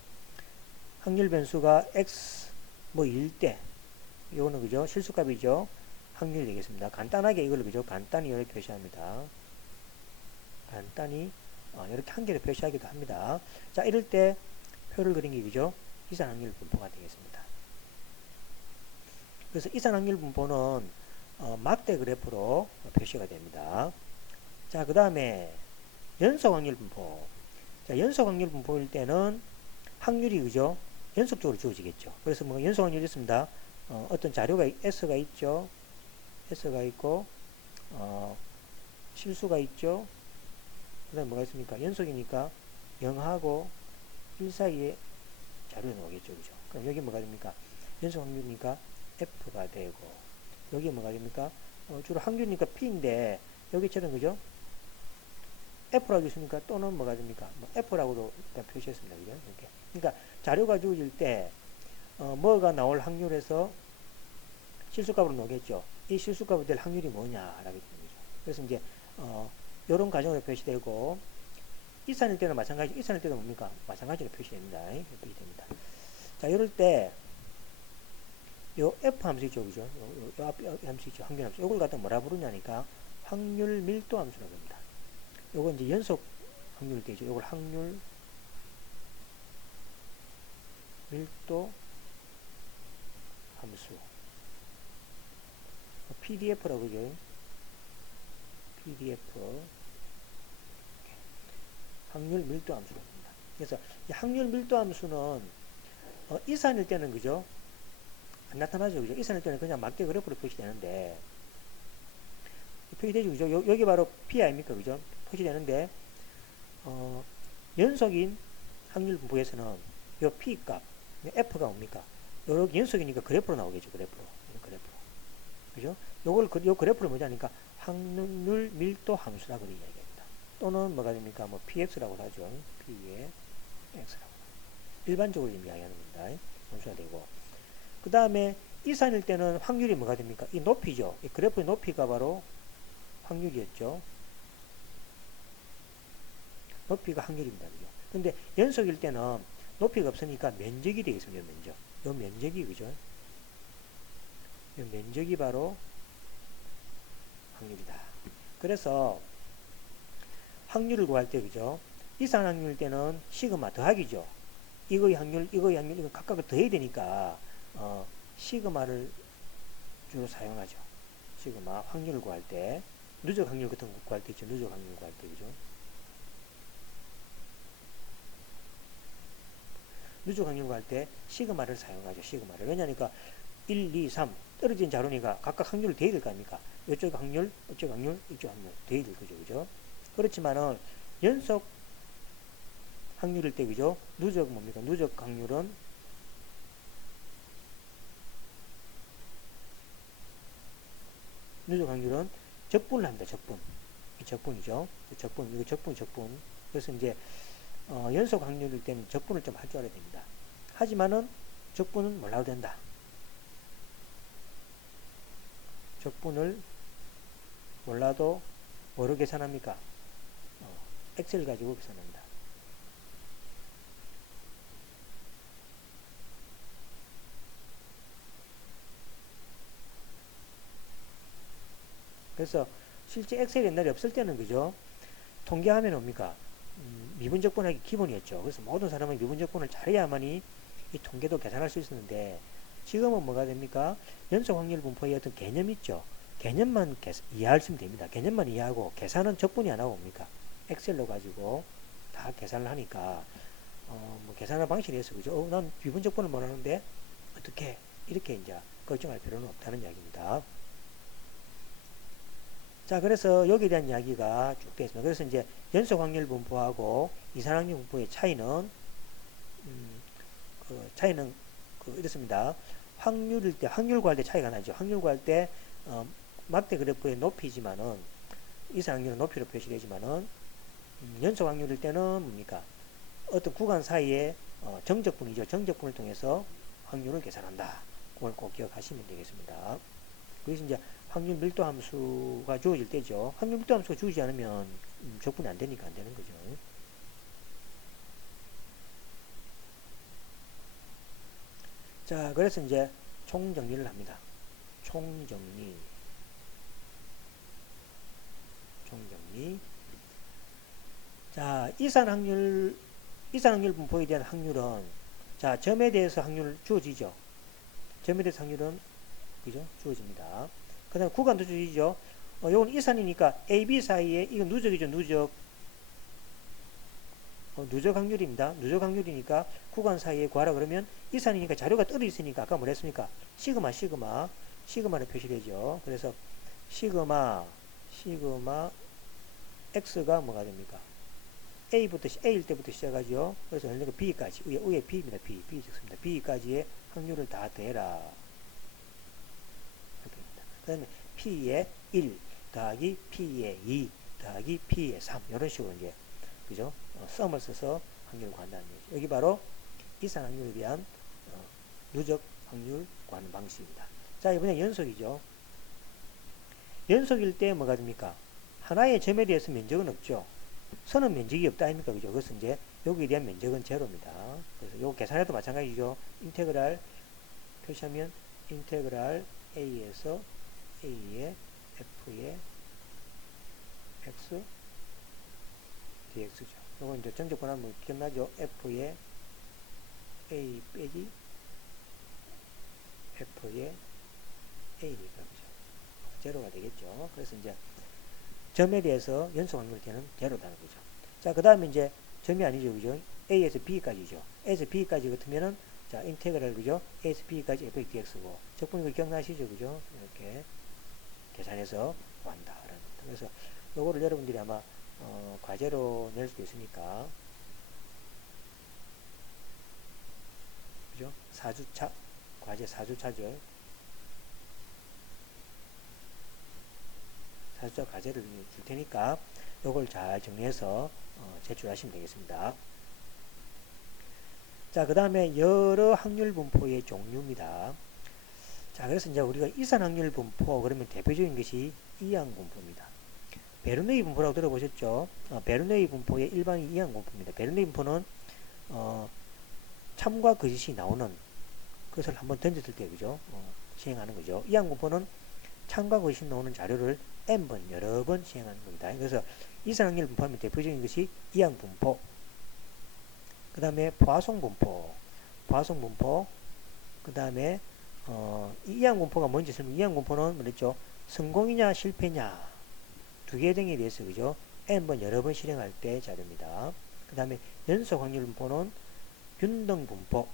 확률 변수가 x, 2일 때. 요거는, 그죠? 실수값이죠? 확률이 되겠습니다. 간단하게 이걸로, 그죠? 간단히 이렇게 표시합니다. 간단히, 이렇게 한 개로 표시하기도 합니다. 자, 이럴 때 표를 그린 게, 그죠? 이산 확률 분포가 되겠습니다. 그래서 이산 확률 분포는 막대 그래프로 표시가 됩니다. 자, 그 다음에 연속 확률 분포. 자, 연속 확률 분포일 때는 확률이, 그죠? 연속적으로 주어지겠죠. 그래서 연속 확률이 있습니다. 어떤 자료가 S가 있죠. S가 있고, 실수가 있죠. 그 다음에 뭐가 있습니까? 연속이니까 0하고 1 사이에 자료가 나오겠죠. 그죠? 그럼 여기 뭐가 됩니까? 연속 확률이니까 F가 되고, 여기 뭐가 됩니까? 주로 확률이니까 P인데, 여기처럼, 그죠? F라고 있으니까 또는 뭐가 됩니까? F라고도 일단 표시했습니다. 그죠? 이렇게. 그러니까 자료가 주어질 때, 뭐가 나올 확률에서 실수값으로 나오겠죠. 이 실수값이 될 확률이 뭐냐라고 되는 거죠. 그래서 이제 이런 과정으로 표시되고 이산일 때는 마찬가지. 이산일 때도 뭡니까? 마찬가지로 표시됩니다. 표시됩니다. 자, 이럴 때 요 F 함수 있죠, 그죠? 요 앞 함수 있죠, 확률 함수. 요걸 갖다 뭐라 부르냐니까 확률 밀도 함수라고 합니다. 요거 이제 연속 확률 되죠. 요걸 확률 밀도 함수. PDF라고 그러죠. PDF. 확률 밀도 함수라고 합니다. 그래서 이 확률 밀도 함수는 이산일 때는 그죠? 안 나타나죠, 그죠? 이산일 때는 그냥 막대 그래프로 표시되는데 표시되죠, 그죠? 여기 바로 P 아닙니까, 그죠? 표시되는데 연속인 확률 분포에서는 요 P 값, F가 뭡니까? 요렇게 연속이니까 그래프로 나오겠죠, 그래프로. 그래프로. 그죠? 요 그래프를 뭐냐니까 확률 밀도 함수라고 이야기합니다. 또는 뭐가 됩니까? 뭐 PX라고 하죠. P의 X라고. 일반적으로 이야기하는 겁니다. 함수가 되고. 그 다음에 이산일 때는 확률이 뭐가 됩니까? 이 높이죠. 이 그래프의 높이가 바로 확률이었죠. 높이가 확률입니다. 그죠? 근데 연속일 때는 높이가 없으니까 면적이 되겠습니다. 면적. 요 면적이 그죠? 요 면적이 바로 확률이다. 그래서 확률을 구할 때 그죠? 이산 확률일 때는 시그마 더하기죠. 이거의 확률, 이거 각각을 더해야 되니까 시그마를 주로 사용하죠. 시그마 확률을 구할 때 누적 확률 같은 거 구할 때 있죠. 누적 확률 구할 때 그죠? 누적 확률 구할 때 시그마를 사용하죠. 시그마를. 왜냐니까 1, 2, 3 떨어진 자료니까 각각 확률을 더해야 될 거 아닙니까? 이쪽 확률, 이쪽 확률, 이쪽 확률 더해야 될 거죠. 그죠? 그렇지만은 연속 확률일 때 그죠? 누적 뭡니까? 누적 확률은 적분을 합니다. 적분. 이 적분이죠. 적분, 이거 적분. 그래서 이제 연속 확률일 때는 적분을 좀 할 줄 알아야 됩니다. 하지만은 적분은 몰라도 된다. 적분을 몰라도 뭐로 계산합니까? 엑셀 가지고 계산합니다. 그래서 실제 엑셀 옛날에 없을 때는 그죠? 통계하면 뭡니까? 미분적분하기 기본이었죠. 그래서 모든 사람은 미분적분을 잘해야만이 이 통계도 계산할 수 있었는데 지금은 뭐가 됩니까? 연속 확률 분포의 어떤 개념이 있죠. 개념만 이해하시면 됩니다. 개념만 이해하고 계산은 적분이 안 하고 뭡니까? 엑셀로 가지고 다 계산을 하니까 뭐 계산하는 방식이 있어 그죠? 난 미분적분을 못하는데 어떻게 이렇게 이제 걱정할 필요는 없다는 이야기입니다. 자, 그래서 여기에 대한 이야기가 쭉 되어 있습니다. 그래서 이제 연속 확률 분포하고 이산 확률 분포의 차이는 이렇습니다. 확률일 때 확률 구할 때 차이가 나죠. 확률 구할 때 막대 그래프의 높이지만은 이산 확률은 높이로 표시되지만은 연속 확률일 때는 뭡니까? 어떤 구간 사이에 정적분이죠. 정적분을 통해서 확률을 계산한다. 그걸 꼭 기억하시면 되겠습니다. 그래서 이제 확률 밀도 함수가 주어질 때죠. 확률 밀도 함수가 주어지지 않으면 적분이 안 되니까 안 되는 거죠. 자, 그래서 이제 총정리를 합니다. 총정리. 자, 이산 확률 분포에 대한 확률은 자, 점에 대해서 확률 주어지죠. 점에 대해서 확률은 그죠? 주어집니다. 그 다음에 구간도 주어지죠. 요건 이산이니까 A, B 사이에 이건 누적이죠. 누적 확률입니다. 누적 확률이니까 구간 사이에 구하라 그러면 이산이니까 자료가 떨어져 있으니까 아까 뭐랬습니까? 시그마를 표시되죠. 그래서 시그마 X가 뭐가 됩니까? A일 때부터 시작하죠. 그래서 B까지 위에 B입니다. B 적습니다. B까지의 확률을 다 더해라. 그 다음에 P의 1 더하기 P의 2 더하기 P의 3 이런 식으로 이제 그죠? 썸을 써서 확률을 구한다는 얘기죠. 여기 바로 이산 확률에 대한 누적 확률 구하는 방식입니다. 자, 이번에 연속이죠. 연속일 때 뭐가 됩니까? 하나의 점에 대해서 면적은 없죠. 선은 면적이 없다 아닙니까? 그죠? 그래서 이제 여기에 대한 면적은 제로입니다. 그래서 요 계산해도 마찬가지죠. 인테그랄 표시하면 인테그랄 a에서 a의 f의 x dx죠. 요거 이제 정적분하면 기억나죠? f의 a 빼기 f의 a니까 그죠? 제로가 되겠죠. 그래서 이제 점에 대해서 연속 확률 때는 제로다는 거죠. 자, 그 다음에 이제 점이 아니죠. 그죠? a에서 b까지죠. a에서 b까지 같으면은 자, 인테그랄 그죠? a에서 b까지 f dx고 적분 이거 기억나시죠? 그죠? 이렇게 계산해서 구한다. 그래서 요거를 여러분들이 아마 과제로 낼 수도 있으니까 그죠? 4주차 과제 4주차죠. 4주차 과제를 줄 테니까 요걸 잘 정리해서 제출하시면 되겠습니다. 자, 그 다음에 여러 확률 분포의 종류입니다. 자, 그래서 이제 우리가 이산 확률 분포 그러면 대표적인 것이 이항 분포입니다. 베르누이 분포라고 들어보셨죠? 베르누이 분포의 일반인 이항 분포입니다. 베르누이 분포는 참과 거짓이 나오는 것을 한번 던졌을 때 그죠? 시행하는 거죠. 이항 분포는 참과 거짓이 나오는 자료를 n번 여러 번 시행하는 겁니다. 그래서 이산 확률 분포하면 대표적인 것이 이항 분포. 그 다음에 포화송 분포. 포화송 분포. 그 다음에 이항 분포가 뭔지 설명. 이항 분포는 뭐랬죠? 성공이냐 실패냐 두 개 등에 대해서 그죠? n번 여러 번 실행할 때 자료입니다. 그 다음에 연속 확률 분포는 균등 분포.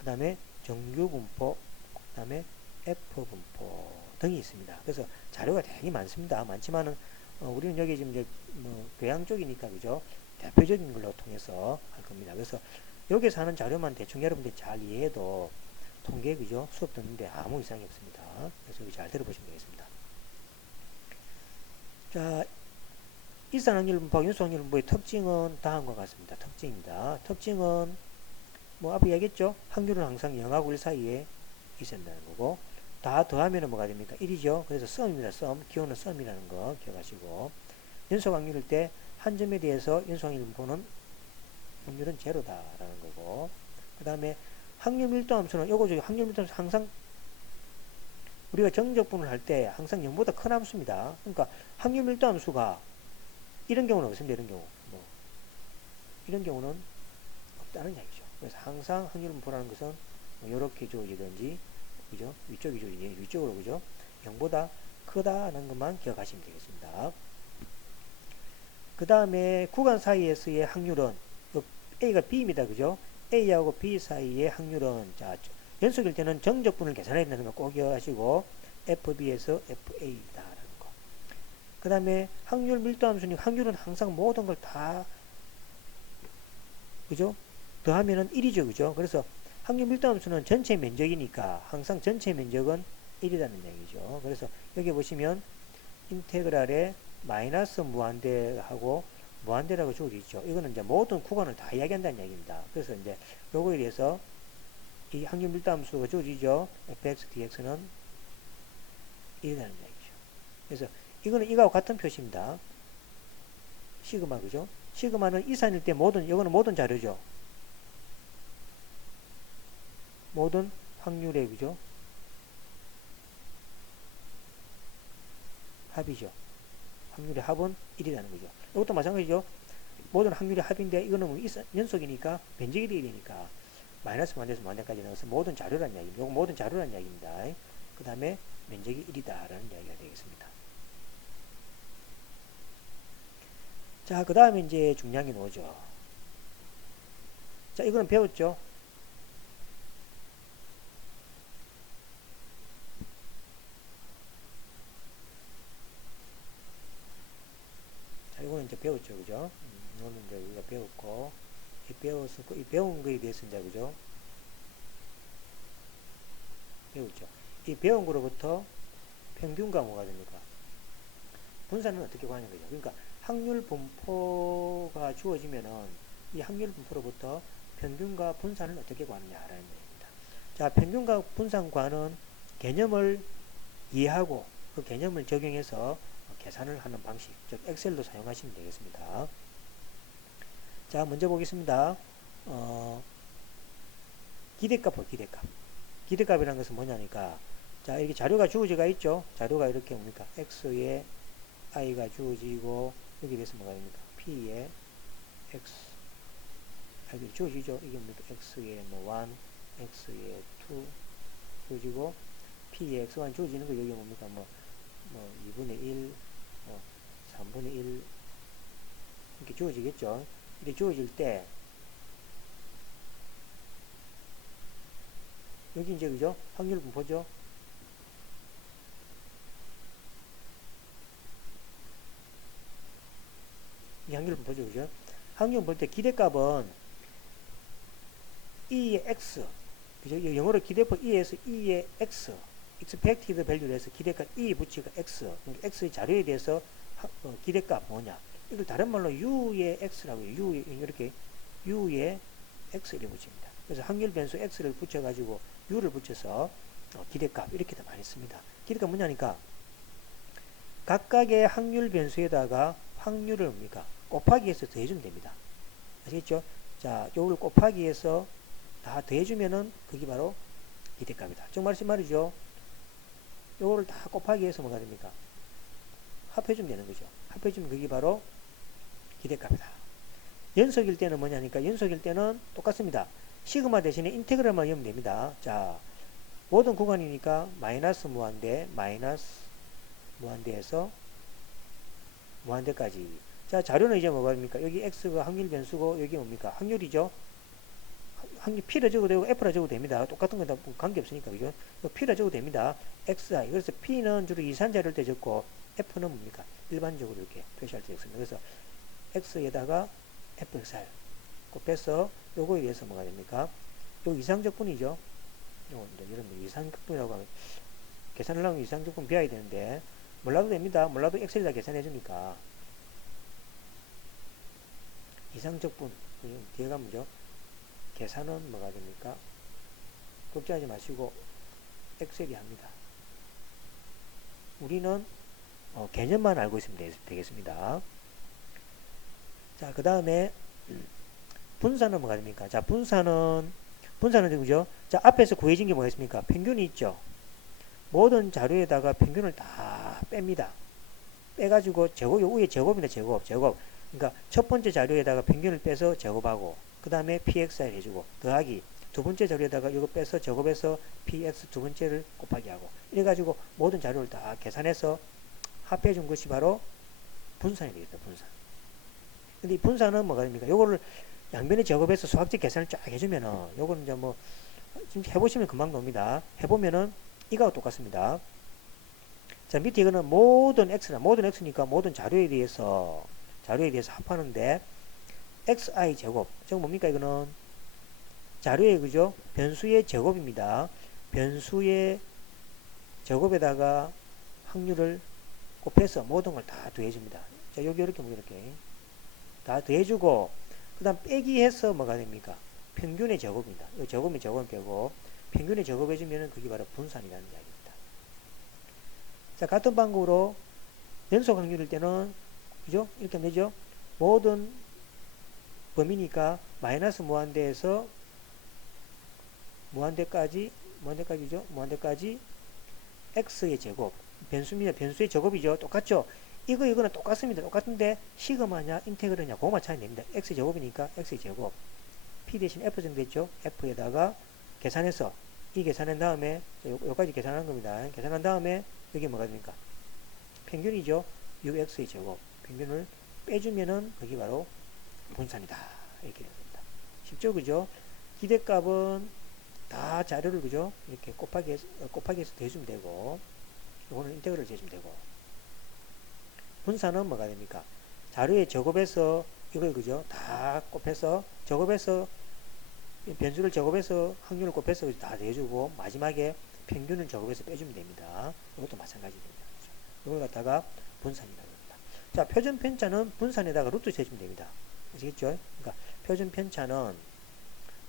그 다음에 정규 분포. 그 다음에 F 분포 등이 있습니다. 그래서 자료가 되게 많습니다. 많지만은 우리는 여기 지금 이제 교양 쪽이니까 그죠? 대표적인 걸로 통해서 할 겁니다. 그래서 여기서 하는 자료만 대충 여러분들이 잘 이해해도 통계 그죠? 수업 듣는데 아무 이상이 없습니다. 그래서 여기 잘 들어보시면 되겠습니다. 자, 이산 확률 분포, 연속 확률 분포의 특징은 다음과 같습니다. 특징입니다. 특징은 뭐 앞에 얘기했죠? 확률은 항상 0하고 1 사이에 있어야된다는 거고 다 더하면 뭐가 됩니까? 1이죠. 그래서 썸입니다. 썸. 기호는 썸이라는 거 기억하시고 연속 확률일 때 한 점에 대해서 연속 확률 분포는 확률은 제로다라는 거고 그 다음에 확률 밀도 함수는 요거 저기 확률 밀도 함수 항상 우리가 정적분을 할 때 항상 0보다 큰 함수입니다. 그러니까 확률 밀도 함수가 이런 경우는 없습니다. 이런 경우 이런 경우는 없다는 이야기죠. 그래서 항상 확률 분포라는 것은 뭐 이렇게 주어지든지 그죠? 위쪽이 주어지든지 위쪽으로 그죠? 0보다 크다는 것만 기억하시면 되겠습니다. 그 다음에 구간 사이에서의 확률은 A가 B입니다. 그죠? A하고 B 사이의 확률은 자 연속일 때는 정적분을 계산해야 되는 거 꼭 기억하시고 FB에서 FA다라는 거. 그 다음에 확률 밀도 함수는 확률은 항상 모든 걸 다 그죠? 더하면은 1이죠. 그죠? 그래서 확률 밀도 함수는 전체 면적이니까 항상 전체 면적은 1이라는 얘기죠. 그래서 여기 보시면 인테그랄에 마이너스 무한대하고 무한대라고 주어져 있죠. 이거는 이제 모든 구간을 다 이야기한다는 얘기입니다. 그래서 이제 요거에 대해서 이 확률 밀도 함수가 주어지죠. fx dx는 1이라는 얘기죠. 그래서 이거는 이거하고 같은 표시입니다. 시그마 그죠? 시그마는 이산일 때 모든 이거는 모든 자료죠. 모든 확률의 그죠? 합이죠. 확률의 합은 1이라는 거죠. 이것도 마찬가지죠. 모든 확률의 합인데 이거는 뭐 연속이니까 면적이 되어야 되니까 마이너스 만대에서 만대까지 넣어서 모든 자료라는 이야기입니다. 이거 모든 자료라는 이야기입니다. 그 다음에 면적이 1이다라는 이야기가 되겠습니다. 자, 그 다음에 이제 중량이 나오죠. 자, 이거는 배웠죠. 이거는 이제 배웠죠, 그죠? 이거는 이제 우리가 배웠고, 이 배운 거에 대해서 이제, 그죠? 배웠죠. 이 배운 거로부터 평균과 뭐가 됩니까? 분산은 어떻게 구하는 거죠? 그러니까 확률 분포가 주어지면은 이 확률 분포로부터 평균과 분산을 어떻게 구하느냐라는 얘기입니다. 자, 평균과 분산과는 개념을 이해하고 그 개념을 적용해서 계산을 하는 방식, 즉 엑셀도 사용하시면 되겠습니다. 자, 먼저 보겠습니다. 기대값, 기대값. 기대값이라는 것은 뭐냐니까, 자, 이렇게 자료가 주어지가 있죠. 자료가 이렇게 뭡니까? x에 i가 주어지고, 여기 대해서 뭐가 됩니까? p에 x, 여기 주어지죠. 이게 뭡니까? x에 뭐 1, x에 2 주어지고, p에 x1 주어지는 거 여기 뭡니까? 뭐 2분의 1, 3분의 1 이렇게 주어지겠죠. 이렇게 주어질 때 여기 이제 그죠? 확률 분포죠. 이 확률 분포죠, 그죠? 확률 볼 때 기대값은 E의 X, 그죠? 영어로 기대표 E에서 E의 X, expected value를 해서 기대값 E 붙이가 X, 그러니까 X의 자료에 대해서 기대값 뭐냐? 이걸 다른 말로 U의 X라고 해요. 이렇게 U의 X를 붙입니다. 그래서 확률 변수 X를 붙여가지고 U를 붙여서 기대값 이렇게 많이 씁니다. 기대값 뭐냐니까 각각의 확률 변수에다가 확률을 뭡니까? 곱하기 해서 더해주면 됩니다. 아시겠죠? 자, 요걸 곱하기 해서 다 더해주면은 그게 바로 기대값이다. 즉 말이죠. 요거를 다 곱하기 해서 뭐가 됩니까? 합해주면 되는 거죠. 합해주면 그게 바로 기대값이다. 연속일 때는 뭐냐니까 연속일 때는 똑같습니다. 시그마 대신에 인테그랄만 하면 됩니다. 자, 모든 구간이니까 마이너스 무한대, 마이너스 무한대에서 무한대까지. 자, 자료는 이제 뭐가 됩니까? 여기 x가 확률 변수고 여기 뭡니까? 확률이죠. 확률 p라 적어도 되고 f라 적어도 됩니다. 똑같은 건 다 관계없으니까 그죠? p라 적어도 됩니다. xi. 그래서 p는 주로 이산자료를 때 적고 f는 뭡니까? 일반적으로 이렇게 표시할 때 적습니다. 그래서 x에다가 fxr 곱해서 요거에 의해서 뭐가 됩니까? 요 이상적분이죠. 요거 이제 여러분들 이상적분이라고 하면 계산을 하면 이상적분 비워야 되는데 몰라도 됩니다. 몰라도 엑셀에다 계산해 주니까 이상적분 뒤에 가면죠. 계산은 뭐가 됩니까? 걱정하지 마시고 엑셀이 합니다. 우리는 개념만 알고 있으면 되겠습니다. 자, 그 다음에 분산은 뭐가 됩니까? 자, 분산은 그죠? 자, 앞에서 구해진 게 뭐가 있습니까? 평균이 있죠. 모든 자료에다가 평균을 다 뺍니다. 빼가지고 제곱, 요 위에 제곱이네, 제곱. 그러니까 첫 번째 자료에다가 평균을 빼서 제곱하고, 그 다음에 pxr 해주고, 더하기. 두 번째 자료에다가 이거 빼서 제곱해서 px 두 번째를 곱하기 하고. 이래가지고 모든 자료를 다 계산해서 합해준 것이 바로 분산이 되겠다, 분산. 근데 이 분산은 뭐가 됩니까? 요거를 양변에 제곱해서 수학적 계산을 쫙 해주면은, 요거는 이제 뭐, 지금 해보시면 금방 나옵니다. 해보면은, 이거와 똑같습니다. 자, 밑에 이거는 모든 x니까 모든 자료에 대해서 합하는데, xi 제곱. 즉 뭡니까? 이거는 자료의 그죠? 변수의 제곱입니다. 변수의 제곱에다가 확률을 곱해서 모든 걸 다 더해줍니다. 자, 여기 이렇게 다 더해주고, 그 다음 빼기 해서 뭐가 됩니까? 평균의 제곱입니다. 이 제곱이 제곱 빼고, 평균의 제곱해주면은 그게 바로 분산이라는 이야기입니다. 자, 같은 방법으로 연속 확률일 때는, 그죠? 이렇게 하면 되죠? 모든 범위니까 마이너스 무한대에서 무한대까지 x의 제곱. 변수입니다. 변수의 제곱이죠. 똑같죠? 이거는 똑같습니다. 똑같은데 시그마냐 인테그랄이냐 그거만 차이 냅니다. x 제곱이니까 x의 제곱 p 대신 f 정도 됐죠. f에다가 계산해서 이 계산한 다음에 여기까지 계산한 겁니다. 계산한 다음에 여기 뭐가 됩니까? 평균이죠. ux의 제곱 평균을 빼주면은 그게 바로 분산이다 이렇게 됩니다. 쉽죠, 그죠? 기대값은 다 자료를 그죠? 이렇게 곱하기 해서 대주면 되고 이거는 인테그럴 해주면 되고 분산은 뭐가 됩니까? 자료에 제곱해서 이걸 그죠? 다 곱해서 제곱해서 변수를 제곱해서 확률을 곱해서 다 대주고 마지막에 평균을 제곱해서 빼주면 됩니다. 이것도 마찬가지입니다. 이걸 갖다가 분산이라고 합니다. 자, 표준 편차는 분산에다가 루트 세주면 됩니다. 아시겠죠? 그러니까 표준 편차는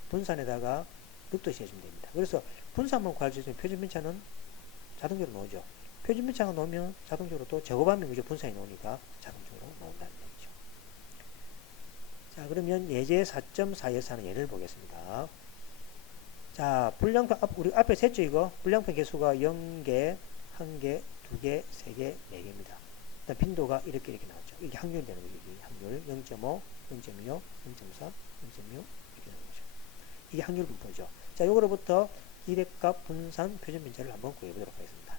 분산에다가 루트 세주면 됩니다. 그래서 분산만 구할 수 있으면 표준 편차는 자동적으로 나오죠. 표준 편차가 나오면 자동적으로 또 제곱하면 그죠? 분산이 나오니까 자동적으로 나온다는 얘기죠. 자, 그러면 예제 4.4에서 하는 예를 보겠습니다. 자, 불량편, 우리 앞에 셌죠, 이거? 불량편 개수가 0개, 1개, 2개, 3개, 4개입니다. 일단 빈도가 이렇게 나왔죠. 이게 확률이 되는 거죠. 이게 확률 0.5, 0.25, 0.4, 0.6 이렇게 되는 거죠. 이게 확률 분포죠. 자, 요거로부터 이렉값 분산 표준 편차를 한번 구해보도록 하겠습니다.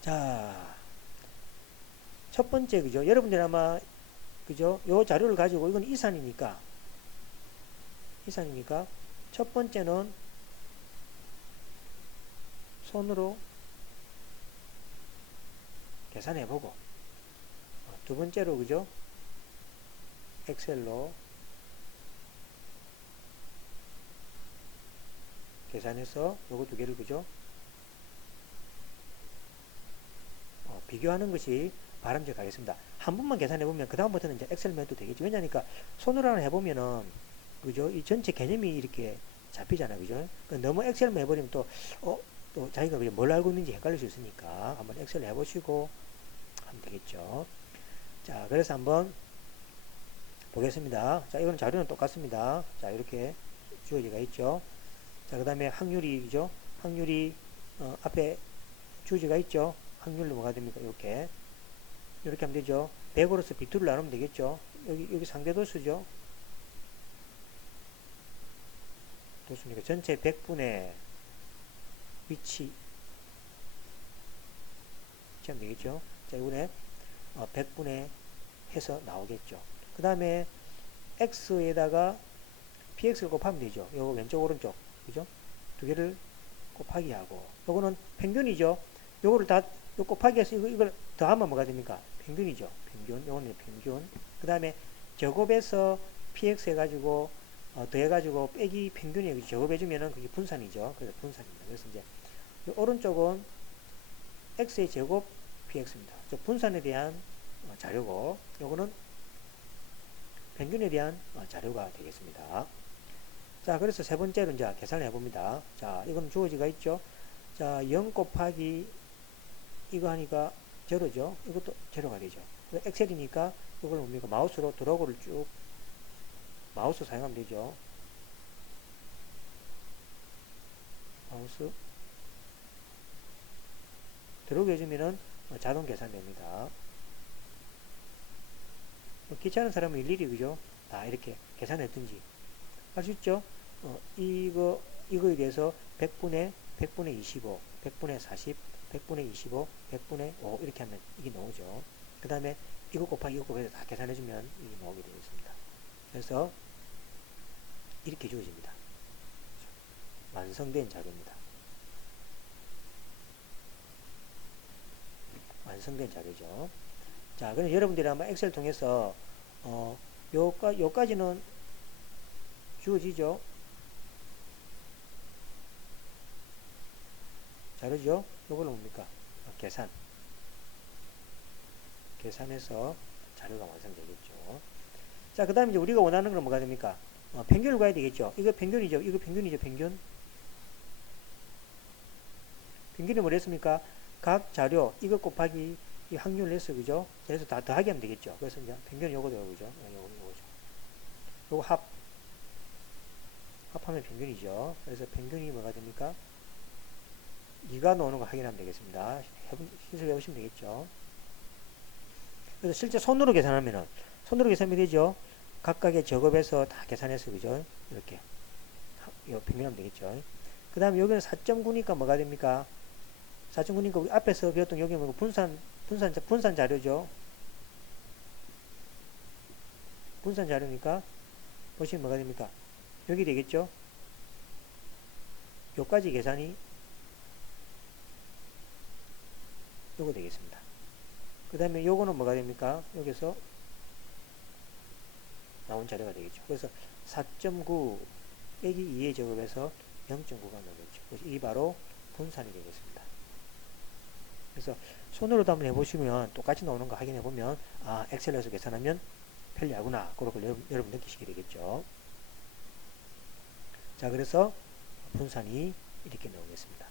자, 첫 번째, 그죠? 여러분들 아마, 그죠? 요 자료를 가지고, 이건 이산이니까, 첫 번째는 손으로 계산해보고, 두 번째로, 그죠? 엑셀로 계산해서 요거 두 개를, 그죠? 비교하는 것이 바람직하겠습니다. 한 번만 계산해보면, 그 다음부터는 이제 엑셀만 해도 되겠죠. 왜냐니까, 손으로 하나 해보면은, 그죠? 이 전체 개념이 이렇게 잡히잖아요. 그죠? 너무 엑셀만 해버리면 또 자기가 그냥 뭘 알고 있는지 헷갈릴 수 있으니까 한번 엑셀 해보시고 하면 되겠죠. 자, 그래서 한번 보겠습니다. 자, 이거는 자료는 똑같습니다. 자, 이렇게 주어지가 있죠. 자, 그 다음에 확률이죠. 확률이, 앞에 주어지가 있죠. 확률로 뭐가 됩니까? 이렇게 하면 되죠. 100으로서 비투를 나누면 되겠죠. 여기 상대 도수죠. 도수니까 전체 100분의 위치 하면 되겠죠. 자, 이번에 100분의 해서 나오겠죠. 그 다음에 x에다가 px를 곱하면 되죠. 요거 왼쪽 오른쪽 그죠? 두 개를 곱하기 하고 요거는 평균이죠. 요거를 다 요 곱하기 해서 이걸 더하면 뭐가 됩니까? 평균이죠. 평균. 요거는 평균. 그 다음에 제곱해서 px 해가지고 더해가지고 빼기 평균이 제곱해주면은 그게 분산이죠. 그래서 분산입니다. 그래서 이제 오른쪽은 x의 제곱 px입니다. 분산에 대한 자료고 요거는 평균에 대한 자료가 되겠습니다. 자, 그래서 세 번째로 이제 계산을 해봅니다. 자, 이건 주어지가 있죠. 자, 0 곱하기 이거 하니까 제로죠. 이것도 제로가 되죠. 엑셀이니까 이걸 뭡니까? 마우스로 드래그를 쭉 마우스 사용하면 되죠. 마우스 드래그 해주면은 자동 계산됩니다. 귀찮은 사람은 일일이 그죠? 다 이렇게 계산했든지 할 수 있죠. 이거에 대해서 100분의 25, 100분의 40, 100분의 25, 100분의 5 이렇게 하면 이게 나오죠. 그 다음에 이거 곱하기 이거 곱해서 다 계산해주면 이게 나오게 되어 있습니다. 그래서 이렇게 주어집니다. 완성된 자료입니다. 완성된 자료죠. 자, 그럼 여러분들이 아마 엑셀 통해서 요까지는 주어지죠. 자료죠. 요걸로 뭡니까? 계산해서 자료가 완성되겠죠. 자, 그 다음에 이제 우리가 원하는 건 뭐가 됩니까? 평균을 구해야 되겠죠. 이거 평균이죠. 평균. 평균이 뭐랬습니까? 각 자료, 이거 곱하기 이 확률을 해서, 그죠? 그래서 다 더하기 하면 되겠죠. 그래서 이제 평균은 요거 되고, 그죠? 요거죠. 요거 합하면 평균이죠. 그래서 평균이 뭐가 됩니까? 2가 나오는 거 확인하면 되겠습니다. 시술해 보시면 되겠죠. 그래서 실제 손으로 계산하면 되죠. 각각의 제곱에서 다 계산해서, 그죠? 이렇게. 평균하면 되겠죠. 그 다음에 여기는 4.9니까 뭐가 됩니까? 4.9니까 우리 앞에서 배웠던 여기 뭐 분산 자료죠. 분산 자료니까 보시면 뭐가 됩니까? 여기 되겠죠? 요까지 계산이 요거 되겠습니다. 그 다음에 요거는 뭐가 됩니까? 여기서 나온 자료가 되겠죠. 그래서 4.9 빼기 2의 제곱에서 0.9가 나오겠죠. 이 바로 분산이 되겠습니다. 그래서 손으로도 한번 해보시면 똑같이 나오는 거 확인해보면 엑셀에서 계산하면 편리하구나. 그걸 여러분 느끼시게 되겠죠. 자, 그래서 분산이 이렇게 나오겠습니다.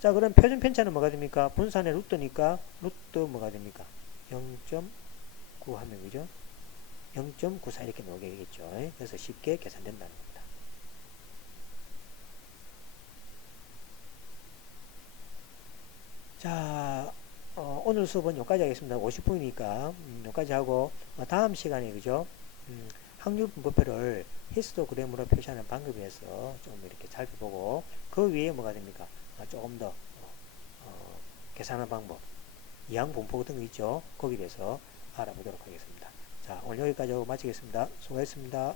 자, 그럼 표준 편차는 뭐가 됩니까? 분산의 루트니까 루트 뭐가 됩니까? 0.9 하면 그죠? 0.94 이렇게 나오게 되겠죠. 그래서 쉽게 계산된다는 겁니다. 자, 오늘 수업은 여기까지 하겠습니다. 50분이니까 여기까지 하고 다음 시간에 그죠? 확률 분포표를 히스토그램으로 표시하는 방법에 대해서 좀 이렇게 살펴보고 그 위에 뭐가 됩니까? 조금 더 계산하는 방법, 이항 분포 같은 거 있죠? 거기에 대해서 알아보도록 하겠습니다. 자, 오늘 여기까지 하고 마치겠습니다. 수고하셨습니다.